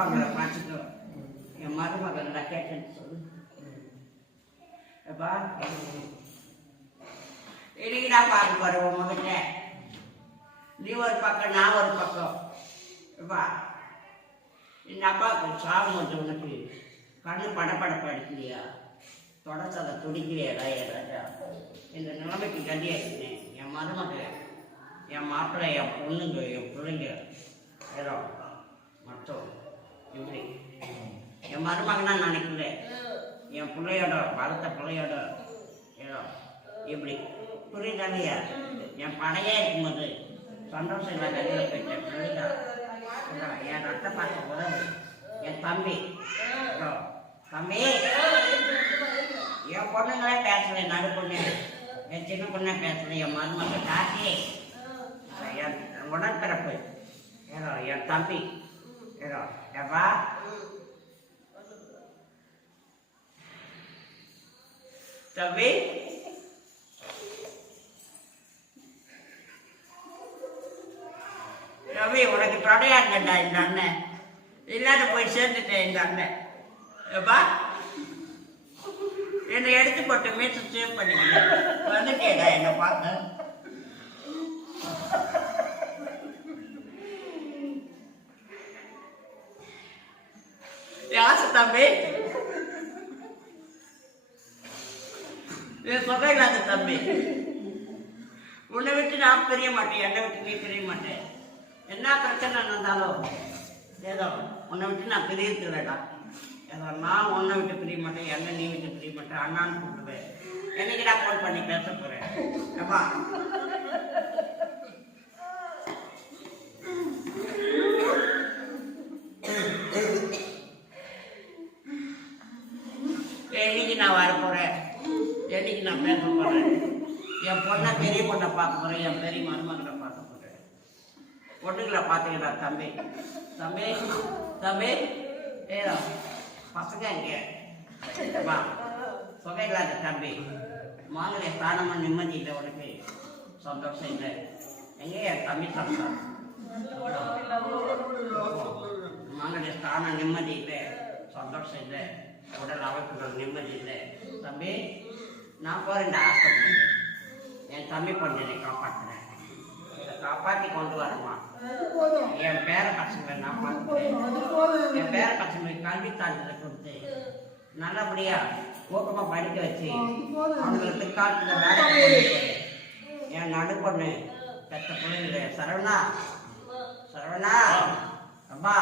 அப்பாங்களை பார்த்துக்கோ என் மருமகள் நான் கேட்டேன்னு சொல்லு. எப்பா இன்னைக்கு நான் பார்க்க போறேன் உன் மகிட்ட நீ ஒரு பக்கம் நான் ஒரு பக்கம். எப்பா இந்த அப்பாவுக்கு சாபம் வந்து உனக்கு கண்ணு படப்படப்பு அடிக்கலையா தொடச்சதை துடிக்கலையாடா என் இந்த நிலைமைக்கு கண்டியாச்சுனே என் மருமக என் மாப்பிள்ளை என் பொண்ணுங்க என் பிள்ளைங்க ஏதோ மட்டும் இப்படி என் மருமகனா நினைக்கல என் பிள்ளையோட வளர்த்த பிள்ளையோட ஏதோ இப்படி. புரியுதல்லையா? என் படையே இருக்கும்போது சந்தோஷம் இல்லாத வெளியில் போயிட்டேன். பிள்ளைதான் என் ரத்த பார்த்த உதவு. என் தம்பி. தம்பி. என் பொண்ணுங்களே பேசல நடு பொண்ணு. என் சின்ன பொண்ணே பேசல என் மருமக காட்டி என் உடன்பிறப்பு. ஏதோ என் தம்பி. ஏதோ எப்பா தம்பி ரவி உனக்கு தொடையா இருக்கண்டா இந்த அண்ணன் இல்லாத போய் சேர்ந்துட்டேன் இந்த அண்ணன் எப்பா என்னை எடுத்து போட்டு மீட்டர் சேவ் பண்ணிக்கிறேன் வந்துட்டேடா என்னை பார்த்து யாரு தம்பி என் சொகை இல்லாத தம்பி உன்னை விட்டு நான் பிரிய மாட்டேன் என்னை விட்டு நீ பிரிய மாட்டேன் என்ன பிரச்சனை இருந்தாலும் ஏதோ உன்னை விட்டு நான் பிரியறதில்லடா ஏதோ நான் உன்னை விட்டு பிரிய மாட்டேன் என்ன நீ விட்டு பிரிய மாட்டேன் அண்ணான்னு கூப்பிடுவேன் நான் ஃபோன் பண்ணி பேச போகிறேன் ஏப்பா என்னைக்கு நான் வரப்போகிறேன் போறேன். என்னைக்கு நான் பேச போறேன். என் பொண்ணை பெரிய பொண்ணை பார்க்க போறேன். என் பெரிய மருமகளை பார்க்க போறேன். பொண்ணுங்களை பார்த்துக்கிட்டா தம்பி. தம்பி தம்பி. ஏதோ பசங்க இங்கே. வா. சொகை இல்லாத தம்பி. மாங்கலை ஸ்தானமா நிம்மதி இல்லை உனக்கு. சந்தோஷம் இல்லை. எங்கே என் தம்பி சந்தோஷம் மகனுடைய ஸ்தானம் நிம்மதி இல்லை. சந்தோஷம் இல்லை. உடல் அமைப்புகள் நிம்மதி இல்லை. தம்பி நான் போறேன் ஆஸ்பத்திரி என் தம்பி பொண்ணை காப்பாற்றுறேன் இதை காப்பாற்றி கொண்டு வரமா என் பேர பசங்களை நான் பார்த்துக்கிறேன். என் பேர பசங்களுக்கு கல்வி சான்றிதழ் கொடுத்து நல்லபடியா ஊக்கமா படிக்க வச்சு அவங்களுக்கு பிற்காலத்துல வேலை என் நடு பொண்ணு பெற்ற பிள்ளைங்க சரவணா. சரவணா அம்மா.